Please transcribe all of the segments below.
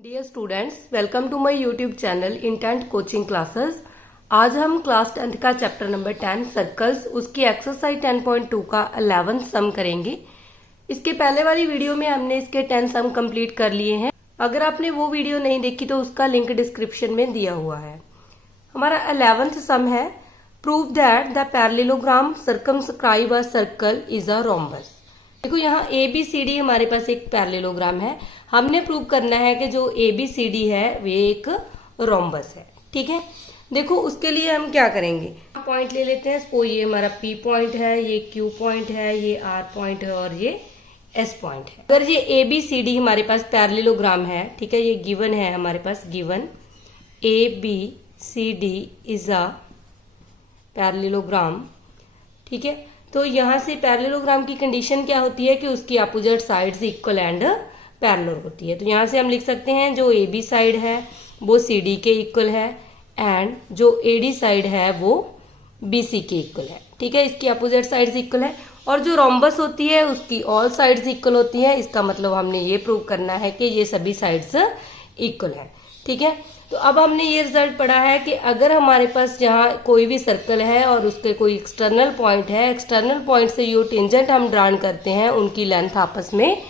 Dear students, welcome to my YouTube channel Intent coaching classes. आज हम class 10th का chapter number 10 circles उसकी exercise 10.2 का 11th सम करेंगे। इसके पहले वाली वीडियो में हमने इसके 10 सम कंप्लीट कर लिए हैं। अगर आपने वो वीडियो नहीं देखी तो उसका लिंक डिस्क्रिप्शन में दिया हुआ है। हमारा 11th सम है, prove that the parallelogram circumscribe a circle is a rhombus. देखो यहाँ ABCD हमारे पास एक पैरेललोग्राम है। हमने प्रूव करना है कि जो ABCD है वे एक रोम्बस है। ठीक है, देखो उसके लिए हम क्या करेंगे, पॉइंट ले लेते हैं। सपोज ये हमारा P पॉइंट है, ये Q पॉइंट है, ये R पॉइंट है और ये S पॉइंट है। अगर ये ABCD हमारे पास पैरेललोग्राम है, ठीक है, ये गिवन है हमारे पास, given ABCD is a parallelogram. ठीक है, तो यहाँ से पैरेललोग्राम की कंडीशन क्या होती है कि उसकी opposite sides equal and parallel होती है। तो यहाँ से हम लिख सकते हैं जो AB साइड है वो CD के इक्वल है एंड जो AD साइड है वो BC के इक्वल है। ठीक है, इसकी अपोजिट साइड्स इक्वल है और जो रोम्बस होती है उसकी ऑल साइड्स इक्वल होती है। इसका मतलब हमने ये प्रूव करना है कि ये सभी साइड्स इक्वल है। ठीक है, तो अब हमने ये रिजल्ट पढ़ा है कि अगर हमारे पास जहाँ कोई भी सर्कल है और उसके कोई एक्सटर्नल पॉइंट है, एक्सटर्नल पॉइंट से जो टेंजेंट हम ड्रान करते हैं उनकी लेंथ आपस में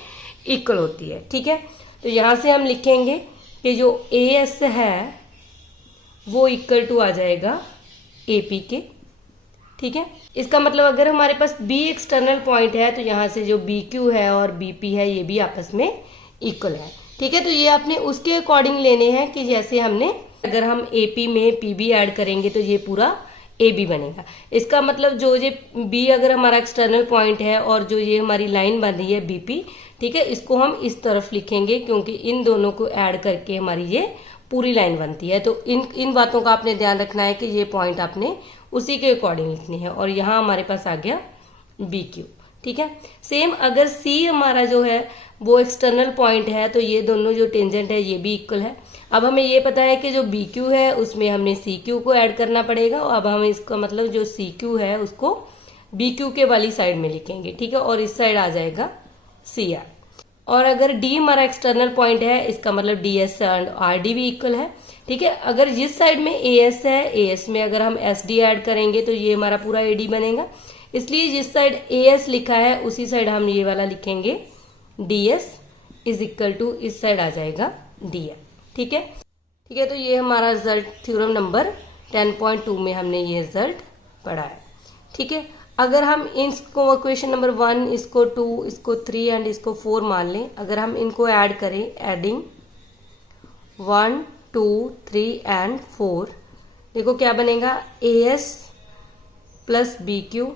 इक्वल होती है। ठीक है, तो यहाँ से हम लिखेंगे कि जो AS है वो इक्वल टू आ जाएगा AP के। ठीक है, इसका मतलब अगर हमारे पास B एक्सटर्नल पॉइंट है तो यहाँ से जो BQ है और BP है ये भी आपस में इक्वल है। ठीक है, तो ये आपने उसके अकॉर्डिंग लेने हैं कि जैसे हमने, अगर हम AP में PB ऐड करेंगे तो ये पूरा AB बनेगा। इसका मतलब जो ये B अगर हमारा एक्सटर्नल पॉइंट है और जो ये हमारी लाइन बन रही है BP, ठीक है, इसको हम इस तरफ लिखेंगे क्योंकि इन दोनों को ऐड करके हमारी ये पूरी लाइन बनती है। तो इन बातों का आपने ध्यान रखना है कि ये पॉइंट आपने उसी के अकॉर्डिंग लिखने हैं। और यहाँ हमारे पास आ गया BQ। ठीक है, सेम अगर C हमारा जो है वो एक्सटर्नल पॉइंट है तो ये दोनों जो टेंजेंट है ये भी इक्वल है। अब हमें ये पता है कि जो BQ है उसमें हमने CQ को ऐड करना पड़ेगा। अब हम इसका मतलब जो CQ है उसको BQ के वाली साइड में लिखेंगे। ठीक है, और इस साइड आ जाएगा CR। और अगर D हमारा एक्सटर्नल पॉइंट है इसका मतलब DS एंड RD भी इक्वल है। ठीक है, अगर जिस साइड में AS है, AS में अगर हम SD ऐड करेंगे तो ये हमारा पूरा AD बनेगा। इसलिए जिस साइड AS लिखा है उसी साइड हम ये वाला लिखेंगे DS इज इक्वल टू इस साइड आ जाएगा DM। ठीक है, ठीक है, तो ये हमारा रिजल्ट थ्योरम नंबर 10.2 में हमने ये रिजल्ट पढ़ा है। ठीक है, अगर हम इसको क्वेश्चन नंबर 1, इसको 2, इसको 3 एंड इसको 4 मान लें, अगर हम इनको ऐड करें, एडिंग 1, 2, 3 एंड 4, देखो क्या बनेगा, AS plus BQ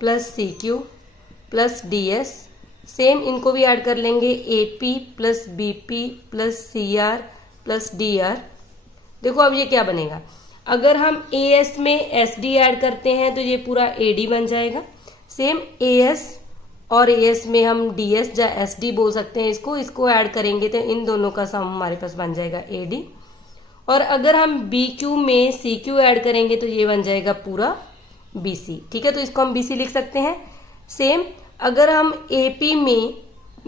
plus CQ plus DS। Same इनको भी ऐड कर लेंगे, AP plus BP plus CR plus DR। देखो अब ये क्या बनेगा, अगर हम AS में SD ऐड करते हैं तो ये पूरा AD बन जाएगा। सेम AS और AS में हम DS या SD बोल सकते हैं, इसको ऐड करेंगे तो इन दोनों का सम हमारे पास बन जाएगा AD। और अगर हम BQ में CQ ऐड करेंगे तो ये बन जाएगा पूरा BC। ठीक है, तो इसको हम BC लिख सकते हैं। सेम अगर हम AP में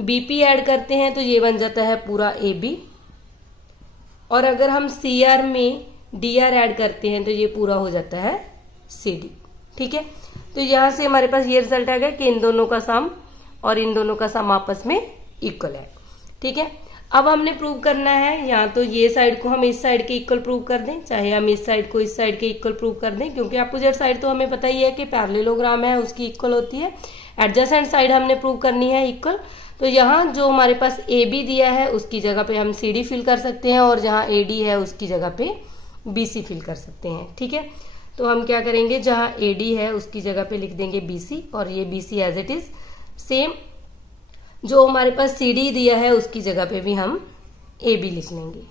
BP ऐड करते हैं तो ये बन जाता है पूरा AB। और अगर हम CR में DR ऐड करते हैं तो ये पूरा हो जाता है CD। ठीक है, तो यहाँ से हमारे पास ये रिजल्ट आ गया कि इन दोनों का सम और इन दोनों का सम आपस में इक्वल है। ठीक है, अब हमने प्रूव करना है, या तो ये साइड को हम इस साइड के इक्वल प्रूव कर दें, चाहे हम इस साइड को इस साइड के इक्वल प्रूव कर दें, क्योंकि अपोजिट साइड तो हमें पता ही है कि पैरेललोग्राम है उसकी इक्वल होती है। एडजेसेंट साइड हमने प्रूव करनी है इक्वल। तो यहाँ जो हमारे पास AB दिया है उसकी जगह पे हम CD फिल कर सकते हैं और जहाँ AD है उसकी जगह पे BC फिल कर सकते हैं। ठीक है, तो हम क्या करेंगे, जहाँ AD है उसकी जगह पे लिख देंगे BC और ये BC as it is. Same जो हमारे पास CD दिया है उसकी जगह पे भी हम AB लिख लेंगे।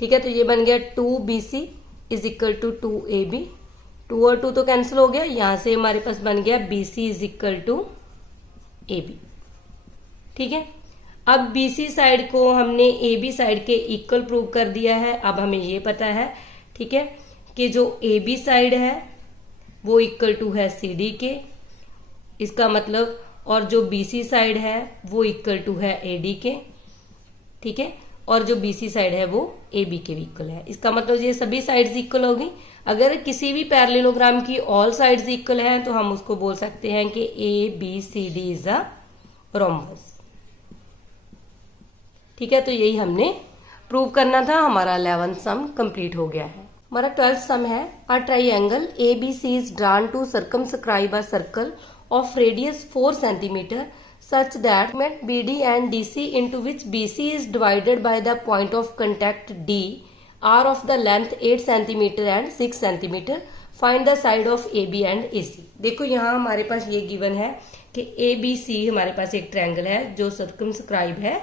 ठीक है, तो ये बन गया 2BC is equal to 2AB। 2 और 2 तो कैंसिल हो गया, यहाँ से हमारे पास बन गया BC is equal to AB। ठीक है, अब BC साइड को हमने AB साइड के इक्वल प्रूव कर दिया है। अब हमें ये पता है, ठीक है, कि जो AB साइड है वो इक्वल टू है CD के, इसका मतलब, और जो BC साइड है वो इक्वल टू है AD के। ठीक है, और जो BC साइड है वो AB के भी इक्वल है। इसका मतलब ये सभी साइड्स इक्वल होगी। अगर किसी भी पैरेललोग्राम की ऑल साइड्स इक्वल हैं तो हम उसको बोल सकते हैं कि ABCD इज अ रोम्बस। ठीक है, तो यही हमने प्रूव करना था। हमारा 11th सम कंप्लीट हो गया है। हमारा 12th सम है, a triangle ABC is drawn to circumscribe a circle of radius 4 cm such that segment BD and DC into which BC is divided by the point of contact D are of the length 8 cm and 6 cm. Find the side of AB and AC. देखो यहाँ हमारे पास ये given है कि ABC हमारे पास एक triangle है जो सर्कमस्क्राइब है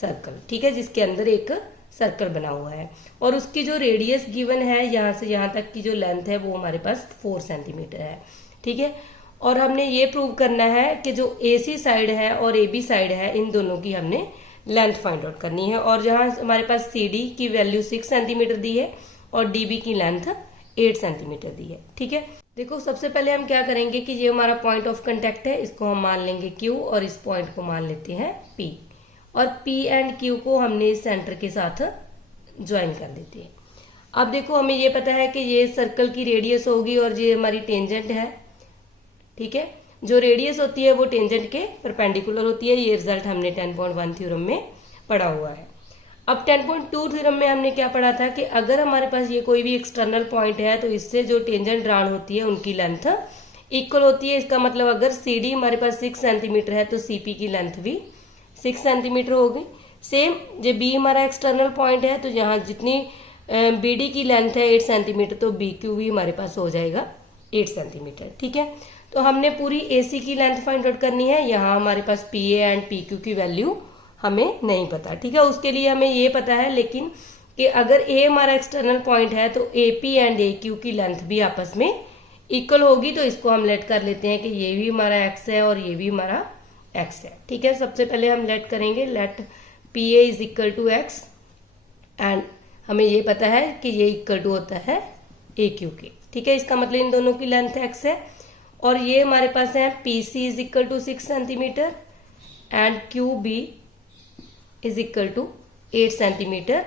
सर्कल, ठीक है, जिसके अंदर एक सर्कल बना हुआ है और उसकी जो रेडियस गिवन है यहाँ से यहाँ तक की जो लेंथ है वो हमारे पास 4 सेंटीमीटर है। ठीक है, और हमने ये प्रूव करना है कि जो AC साइड है और AB साइड है इन दोनों की हमने लेंथ फाइंड आउट करनी है। और जहां हमारे पास CD की वैल्यू 6 सेंटीमीटर दी है और DB की लेंथ 8 सेंटीमीटर दी है। ठीक है, देखो सबसे पहले हम क्या करेंगे कि ये हमारा पॉइंट ऑफ कांटेक्ट है, इसको हम मान लेंगे Q और इस पॉइंट को मान लेते हैं P, और P एंड Q को हमने इस सेंटर के साथ ज्वाइन कर देते हैं। अब देखो हमें ये पता है कि ये सर्कल की रेडियस होगी और ये हमारी टेंजेंट है। ठीक है, जो रेडियस होती है वो टेंजेंट के परपेंडिकुलर होती है। ये रिजल्ट हमने 10.1 थ्योरम में पढ़ा हुआ है। अब 10.2 थ्योरम में हमने क्या पढ़ा था कि अगर हमारे पास ये कोई भी एक्सटर्नल पॉइंट है तो इससे जो टेंजेंट ड्रॉन होती है उनकी लेंथ इक्वल होती है। इसका मतलब अगर CD हमारे पास 6 सेंटीमीटर है तो CP की लेंथ भी 6 सेंटीमीटर होगी। सेम जो B हमारा एक्सटर्नल पॉइंट है तो यहाँ जितनी BD की लेंथ है 8 सेंटीमीटर तो BQ भी हमारे पास हो जाएगा 8 सेंटीमीटर। ठीक है, तो हमने पूरी AC की लेंथ फाइंड आउट करनी है। यहाँ हमारे पास PA एंड PQ की वैल्यू हमें नहीं पता। ठीक है, उसके लिए हमें ये पता है लेकिन कि अगर A हमारा एक्सटर्नल पॉइंट है तो AP एंड AQ की लेंथ भी आपस में इक्वल होगी। तो इसको हम लेट कर लेते हैं कि ये भी हमारा x है और ये भी हमारा x है। ठीक है, सबसे पहले हम लेट करेंगे, let PA is equal to x and हमें ये पता है कि ये इक्वल टू होता है AQ के। ठीक है, इसका मतलब इन दोनों की लेंथ x है और ये हमारे पास है PC is equal to 6 centimetre and QB is equal to 8 centimetre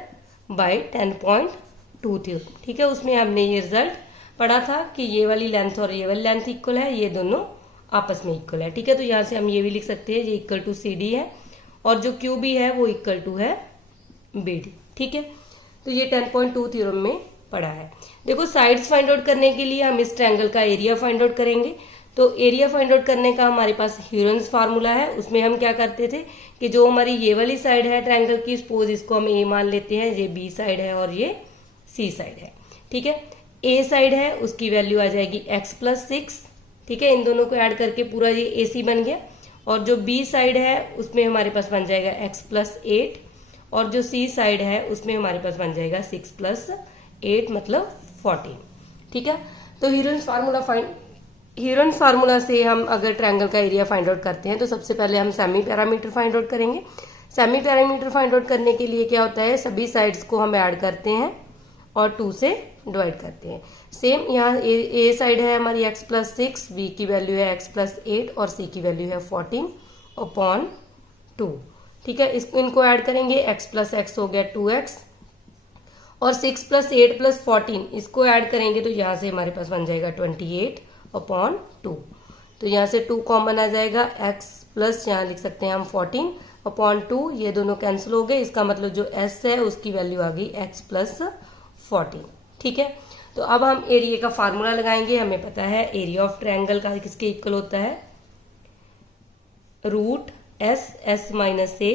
by 10.2 theorem. ठीक है, उसमें हमने ये रिजल्ट पढ़ा था कि ये वाली लेंथ और ये वाली लेंथ इक्वल है, ये दोनों आपस में इक्वल है। ठीक है, तो यहाँ से हम ये भी लिख सकते हैं ये इक्वल टू CD है और जो QB है वो इक्वल टू है BD। ठीक है, तो ये 10.2 थ्योरम में पढ़ा है। देखो साइड्स फाइंड आउट करने के लिए हम इस ट्रायंगल का एरिया फाइंड आउट करेंगे। तो एरिया फाइंड आउट करने का हमारे पास ह्यूरन्स फार्मूला है। उसमें हम क्या करते थे कि जो हमारी ये वाली साइड है ट्रायंगल की, सपोज इसको हम A मान लेते हैं, ये B साइड है और ये C साइड है। ठीक है, A साइड है उसकी वैल्यू आ जाएगी x प्लस 6। ठीक है, इन दोनों को ऐड करके पूरा ये AC बन गया और जो B साइड है उसमें हमारे पास बन जाएगा x प्लस 8 और जो C साइड है उसमें हमारे पास बन जाएगा 6 प्लस 8 मतलब 14। ठीक है, तो ह्यूरन्स फार्मूला से हम अगर ट्रायंगल का एरिया फाइंड आउट करते हैं तो सबसे पहले हम सेमी पैरामीटर फाइंड आउट करेंगे। सेमी पैरामीटर फाइंड आउट करने के लिए क्या होता है, सभी साइड्स को हम ऐड करते हैं और 2 से डिवाइड करते हैं। सेम यहाँ A साइड है हमारी x प्लस 6, B की वैल्यू है x प्लस 8 और C की वैल्यू है 14 अपॉन 2। ठीक है, इनको ऐड करेंगे, x प्लस x हो गया 2x और 6 प्लस 8 प्लस 14 इसको ऐड करेंगे तो यहाँ से हमारे पास बन जाएगा 28 अपॉन 2। तो यहाँ से 2 कॉमन आ जाएगा, x प्लस यहाँ लिख सकते हैं हम 14 अपॉन 2, ये दोनों कैंसिल हो गए। इसका मतलब जो s है उसकी वैल्यू आ गई x प्लस 14। ठीक है, तो अब हम एरिया का फार्मूला लगाएंगे। हमें पता है एरिया ऑफ ट्रायंगल का किसके इक्वल होता है, root s minus a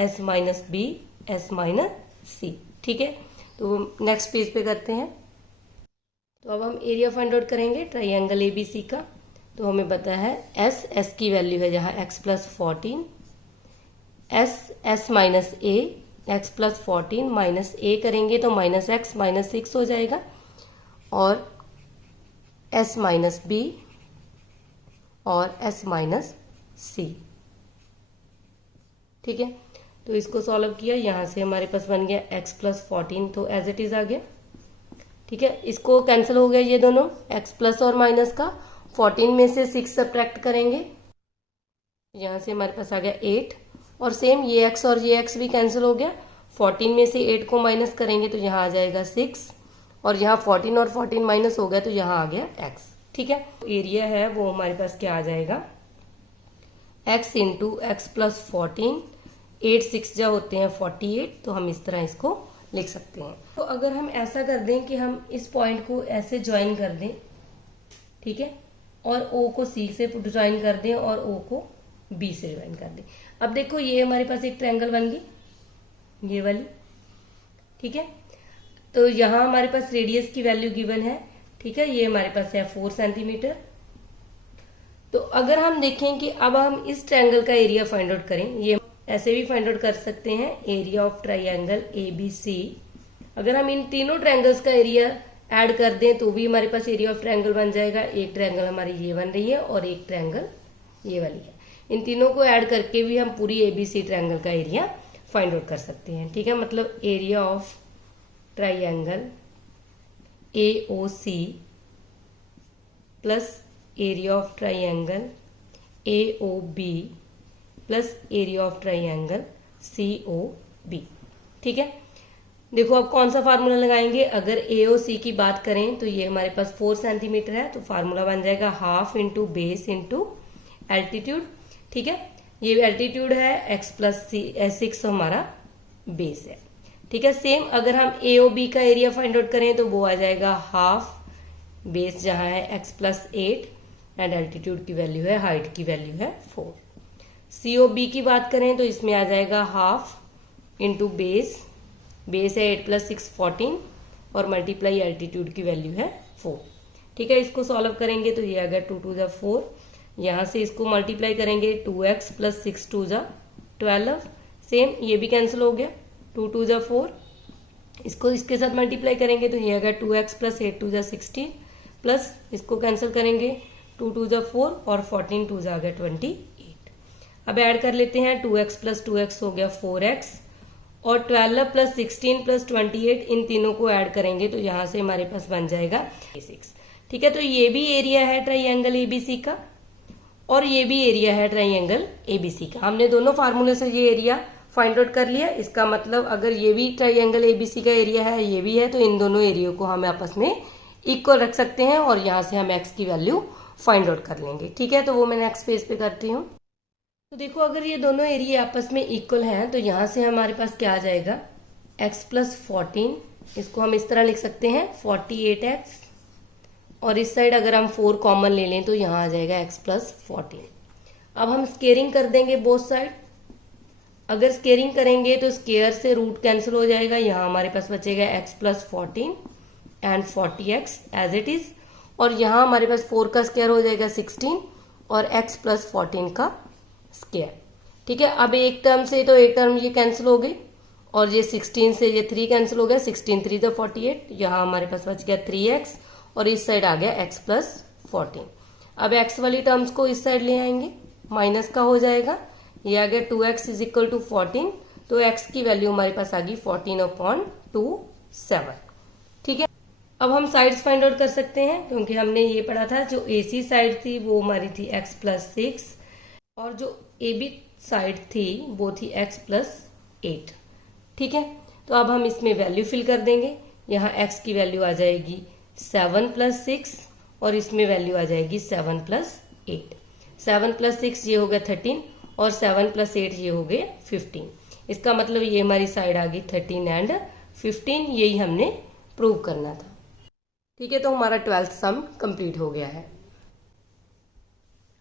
s minus b s minus c। ठीक है, तो नेक्स्ट पेज पे करते हैं। तो अब हम एरिया फाइंड आउट करेंगे ट्रायंगल ABC का। तो हमें पता है s की वैल्यू है जहाँ x plus 14, s minus a x plus 14 minus a करेंगे तो माइनस x माइनस 6 हो जाएगा और s माइनस b और s माइनस c। ठीक है, तो इसको सॉल्व किया, यहाँ से हमारे पास बन गया x प्लस 14 तो एज इट इज आ गया। ठीक है, इसको कैंसिल हो गया ये दोनों, x प्लस और माइनस का 14 में से 6 सब्ट्रैक्ट करेंगे, यहाँ से हमारे पास आ गया 8 और सेम ये x और ये x भी कैंसिल हो गया, 14 में से 8 को माइनस करेंगे तो यहाँ आ जाएगा 6, और यहाँ 14 और 14 माइनस हो गया तो यहाँ आ गया x। ठीक है, एरिया है वो हमारे पास क्या आ जाएगा, x इंटू एक्स प्लस 14, 8 6 जा होते हैं 48, तो हम इस तरह इसको लिख सकते हैं। तो अगर हम ऐसा कर दें कि हम इस पॉइंट को ऐसे ज्वाइन कर दें, ठीक है, और O को C से ज्वाइन कर दें और O को B से ज्वाइन कर दें। अब देखो ये हमारे पास एक ट्रायंगल बन गई, ये वाली, ठीक है। तो यहाँ हमारे पास रेडियस की वैल्यू गिवन है, ठीक है, ये हमारे पास है 4 सेंटीमीटर। तो अगर हम देखें कि अब हम इस ट्रायंगल का एरिया फाइंड आउट करें, ये ऐसे भी फाइंड आउट कर सकते हैं, एरिया ऑफ ट्रायंगल ABC। अगर हम इन तीनों ट्रायंगल्स का एरिया ऐड कर दें तो भी हमारे पास एरिया ऑफ ट्रायंगल बन जाएगा। एक ट्रायंगल हमारी ये बन रही है और एक ट्रायंगल ये वाली है, इन तीनों को ऐड करके भी हम पूरी ABC ट्रायंगल का एरिया फाइंड आउट कर सकते हैं। ठीक है, मतलब area of triangle AOC plus area of triangle AOB plus area of triangle COB। ठीक है, देखो अब कौन सा फार्मूला लगाएंगे। अगर AOC की बात करें तो ये हमारे पास 4 सेंटीमीटर है, तो फार्मूला बन जाएगा half into base into altitude. ठीक है, ये एल्टीट्यूड है x प्लस 6 हमारा बेस है। ठीक है, सेम अगर हम AOB का एरिया फाइंड आउट करें तो वो आ जाएगा हाफ बेस जहां है x प्लस 8 एंड एल्टीट्यूड की वैल्यू है, हाइट की वैल्यू है 4। COB की बात करें तो इसमें आ जाएगा हाफ इंटू बेस, बेस है 8 प्लस 6 14 और मल्टीप्लाई एल्टीट्यूड की वैल्यू है 4। ठीक है, इसको सॉल्व करेंगे तो ये आ गया 2 2 4, यहाँ से इसको मल्टीप्लाई करेंगे 2x प्लस 6 2 12, सेम ये भी कैंसिल हो गया, 2 2 4, इसको इसके साथ मल्टीप्लाई करेंगे तो ये आ गया 2x प्लस 8 2 16, प्लस इसको कैंसिल करेंगे 2 2 4 और 14 2 आ गया 28। अब ऐड कर लेते हैं, 2x प्लस 2x हो गया 4x और 12 प्लस 16 प्लस 28, इन तीनों को ऐड करेंगे तो यहाँ से हमारे पास बन जाएगा 6। ठीक है, तो ये भी एरिया है ट्रायंगल ABC का और ये भी एरिया है ट्रायंगल ABC का। हमने दोनों फार्मूले से ये एरिया फाइंड आउट कर लिया। इसका मतलब अगर ये भी ट्रायंगल ABC का एरिया है, ये भी है, तो इन दोनों एरिया को हम आपस में इक्वल रख सकते हैं और यहाँ से हम x की वैल्यू फाइंड आउट कर लेंगे। ठीक है, तो वो मैं नेक्स्ट पेज पे करती हूँ। तो देखो अगर ये दोनों एरिया आपस में इक्वल हैं तो यहाँ से हमारे पास क्या आ जाएगा, x प्लस 14, इसको हम इस तरह लिख सकते हैं 48x, और इस साइड अगर हम 4 कॉमन ले लें तो यहाँ आ जाएगा x प्लस 14। अब हम स्केयरिंग कर देंगे बोथ साइड। अगर स्केयरिंग करेंगे तो स्केयर से रूट कैंसिल हो जाएगा, यहाँ हमारे पास बचेगा x plus 14 and 40x as it is, और यहाँ हमारे पास 4 का स्केयर हो जाएगा 16 और x प्लस 14 का स्केयर। ठीक है, अब एक टर्म से तो एक टर्म ये कैंसिल हो गई और ये 16 से ये 3 कैंसिल हो गया, 16 3 तो 48, यहाँ हमारे पास बच गया 3x और इस साइड आ गया x प्लस 14। अब x वाली टर्म्स को इस साइड ले आएंगे, माइनस का हो जाएगा, ये आ गया 2x इज इक्वल टू 14, तो x की वैल्यू हमारे पास आ गई 14/27। ठीक है, अब हम साइड्स फाइंड आउट कर सकते हैं क्योंकि हमने ये पढ़ा था जो AC साइड थी वो हमारी थी x प्लस 6 और जो AB साइड थी वो थी x प्लस 8। ठीक है, तो अब हम इसमें वैल्यू फिल कर देंगे। यहाँ x की वैल्यू आ जाएगी 7 प्लस 6 और इसमें वैल्यू आ जाएगी 7 प्लस 8। 7 प्लस 6 ये हो गया 13 और 7 प्लस 8 ये हो गए 15। इसका मतलब ये हमारी साइड आ गई 13 एंड 15, यही हमने प्रूव करना था। ठीक है, तो हमारा 12th सम कंप्लीट हो गया है।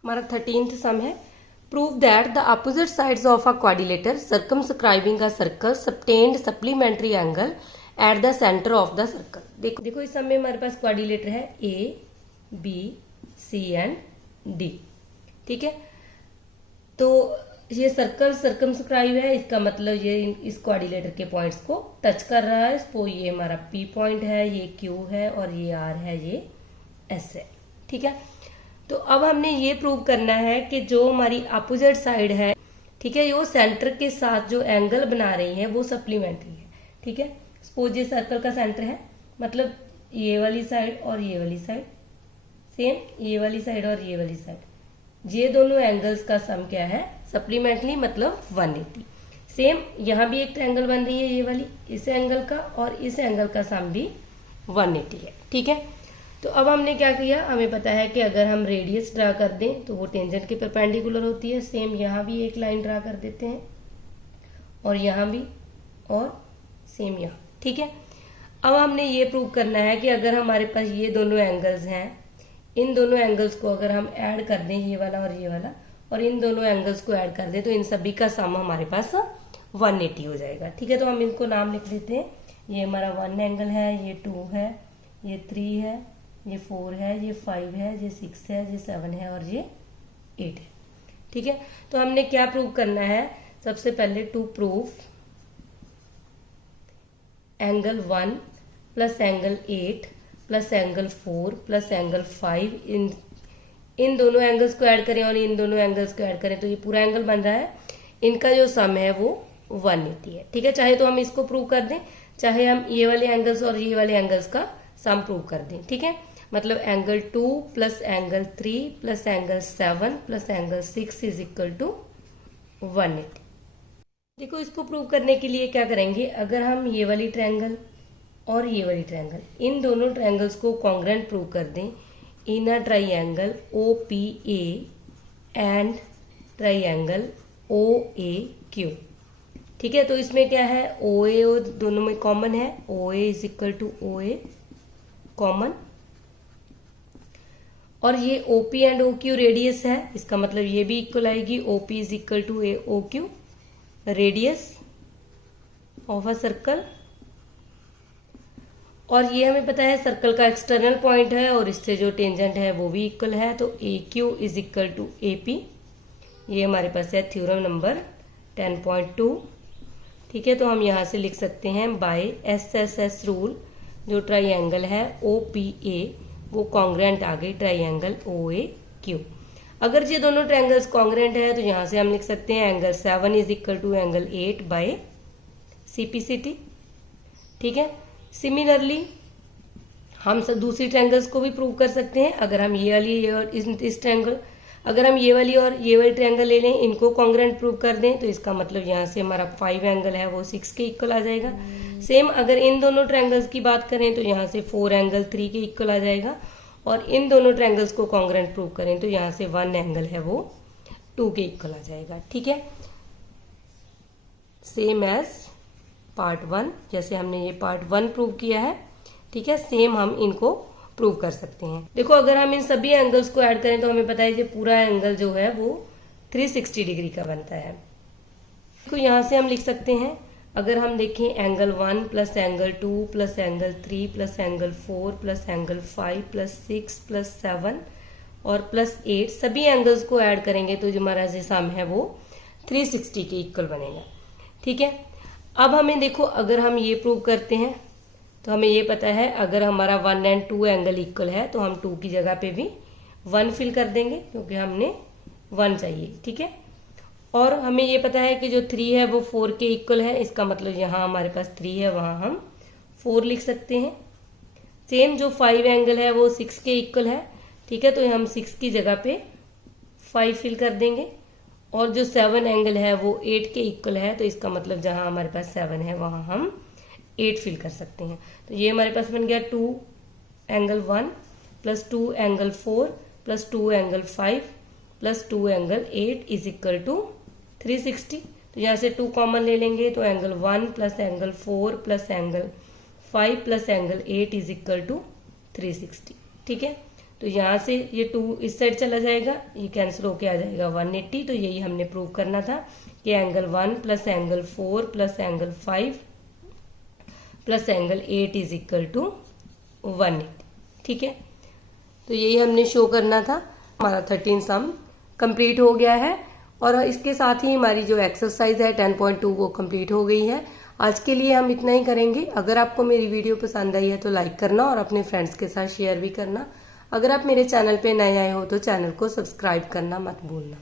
हमारा 13th सम है, prove that the opposite sides of a quadrilateral circumscribing a circle subtend supplementary angle at the center of the circle। देखो इस सम में हमारे पास क्वाड्रिलेटर है A, B, C and D। ठीक है, तो ये सर्कल सर्कमस्क्राइब है, इसका मतलब ये इस क्वाड्रिलेटर के पॉइंट्स को टच कर रहा है। इसको ये हमारा P पॉइंट है, ये Q है और ये R है, ये S है। ठीक है, तो अब हमने ये प्रूव करना है कि जो हमारी अपोजिट साइड है, ठीक है, वो सेंटर के साथ जो एंगल बना रही है वो सप्लीमेंट्री है। ठीक है, सपोज ये सर्कल का सेंटर है, मतलब ये वाली साइड और ये वाली साइड सेम, ये वाली साइड और ये वाली साइड, ये दोनों एंगल्स का सम क्या है, सप्लीमेंट्री, मतलब 180। सेम यहाँ भी एक ट्रायंगल बन रही है ये वाली, इस एंगल का और इस एंगल का सम भी 180 है। ठीक है, तो अब हमने क्या किया, हमें पता है कि अगर हम रेडियस ड्रा कर दें तो वो टेंजेंट के परपेंडिकुलर होती है। सेम यहाँ भी एक लाइन ड्रा कर देते हैं और यहाँ भी और सेम यहाँ। ठीक है, अब हमने ये प्रूव करना है कि अगर हमारे पास ये दोनों एंगल्स हैं, इन दोनों एंगल्स को अगर हम ऐड कर दें, ये वाला और ये वाला, और इन दोनों एंगल्स को ऐड कर दें तो इन सभी का सम हमारे पास 180 हो जाएगा। ठीक है, तो हम इनको नाम लिख देते हैं। ये हमारा 1 एंगल है, ये 2 है, ये 3 है, ये 4 है, ये 5 है, ये 6 है, ये 7 है और ये 8 है। ठीक है, तो हमने क्या प्रूव करना है, सबसे पहले to prove angle 1 plus angle 8 plus angle 4 plus angle 5, इन दोनों एंगल्स को ऐड करें और इन दोनों एंगल्स को ऐड करें तो ये पूरा एंगल बन रहा है। इनका जो सम है वो 180 है। ठीक है, चाहे तो हम इसको प्रूव कर दें, चाहे हम ये वाले एंगल्स और ये वाले एंगल्स का सम प्रूव कर दें। ठीक है, मतलब angle 2 plus angle 3 plus angle 7 plus angle 6 is equal to 180। देखो, इसको प्रूव करने के लिए क्या करेंगे, अगर हम ये वाली ट्रायंगल और ये वाली ट्रायंगल, इन दोनों ट्रायंगल्स को कॉन्ग्रुएंट प्रूव कर दें in a triangle OPA and triangle OAQ। ठीक है, तो इसमें क्या है, OA दोनों में कॉमन है, OA is equal to OA common, और ये OP एंड OQ रेडियस है, इसका मतलब ये भी इक्वल आएगी, OP is equal to OQ radius of a circle. और ये हमें पता है सर्कल का एक्सटर्नल पॉइंट है और इससे जो टेंजेंट है वो भी इक्वल है, तो AQ is equal to AP। ये हमारे पास है थ्योरम नंबर 10.2। ठीक है, तो हम यहाँ से लिख सकते हैं बाय SSS रूल जो ट्रायंगल है OPA वो कॉन्ग्रुएंट आ गई ट्रायंगल OAQ। अगर ये दोनों ट्रायंगल्स कॉन्ग्रुएंट है तो यहाँ से हम लिख सकते हैं angle 7 is equal to angle 8 by CPCT। ठीक है, सिमिलरली हम सब दूसरी ट्रायंगल्स को भी प्रूव कर सकते हैं। अगर हम ये वाली ये और इस ट्रायंगल, अगर हम ये वाली और ये वाली ट्रायंगल ले लें, इनको कॉन्ग्रुएंट प्रूव कर दें तो इसका मतलब यहाँ से हमारा 5 एंगल है वो 6 के इक्वल आ जाएगा। सेम अगर इन दोनों ट्रायंगल्स की बात करें तो यहाँ से 4 एंगल 3 के इक्वल आ जाएगा, और इन दोनों ट्रायंगल्स को कॉन्ग्रुएंट प्रूव करें तो यहाँ से 1 एंगल है वो 2 के इक्वल आ जाएगा। ठीक है, सेम एज पार्ट 1, जैसे हमने ये पार्ट 1 प्रूव किया है। ठीक है, सेम हम इनको प्रूव कर सकते हैं। देखो, अगर हम इन सभी एंगल्स को ऐड करें तो हमें पता है कि पूरा एंगल जो है वो 360 डिग्री का बनता है। देखो, यहाँ से हम लिख सकते हैं, अगर हम देखें angle 1 plus angle 2 plus angle 3 plus angle 4 plus angle 5 plus 6 plus 7 और प्लस 8, सभी एंगल्स को ऐड करेंगे तो जो हमारा जो सम है वो 360 के इक्वल बनेगा। ठीक है, अब हमें देखो, अगर हम ये प्रूव करते हैं तो हमें ये पता है अगर हमारा 1 एंड 2 एंगल इक्वल है तो हम 2 की जगह पे भी 1 फिल कर देंगे क्योंकि हमने 1 चाहिए। ठीक है, और हमें ये पता है कि जो 3 है वो 4 के इक्वल है, इसका मतलब यहाँ हमारे पास 3 है, वहां हम 4 लिख सकते हैं। सेम जो 5 एंगल है वो 6 के इक्वल है। ठीक है, तो हम 6 की जगह पे 5 फिल कर देंगे, और जो 7 एंगल है वो 8 के इक्वल है, तो इसका मतलब जहां हमारे पास 7 है वहां हम 8 फिल कर सकते हैं। तो ये हमारे पास बन गया 2 angle 1 plus 2 angle 4 plus 2 angle 5 plus 2 angle 8 is equal to 360। तो यहाँ से 2 कॉमन ले लेंगे तो angle 1 plus angle 4 plus angle 5 plus angle 8 is equal to 360। ठीक है, तो यहाँ से ये 2 इस साइड चला जाएगा, ये कैंसिल होके आ जाएगा 180। तो यही हमने प्रूव करना था कि angle 1 plus angle 4 plus angle 5 plus angle 8 is equal to 180। ठीक है, तो यही हमने शो करना था। हमारा 13 सम कंप्लीट हो गया है, और इसके साथ ही हमारी जो एक्सरसाइज है 10.2 वो कंप्लीट हो गई है। आज के लिए हम इतना ही करेंगे। अगर आपको मेरी वीडियो पसंद आई है तो लाइक करना और अपने फ्रेंड्स के साथ शेयर भी करना। अगर आप मेरे चैनल पे नए आए हो तो चैनल को सब्सक्राइब करना मत भूलना।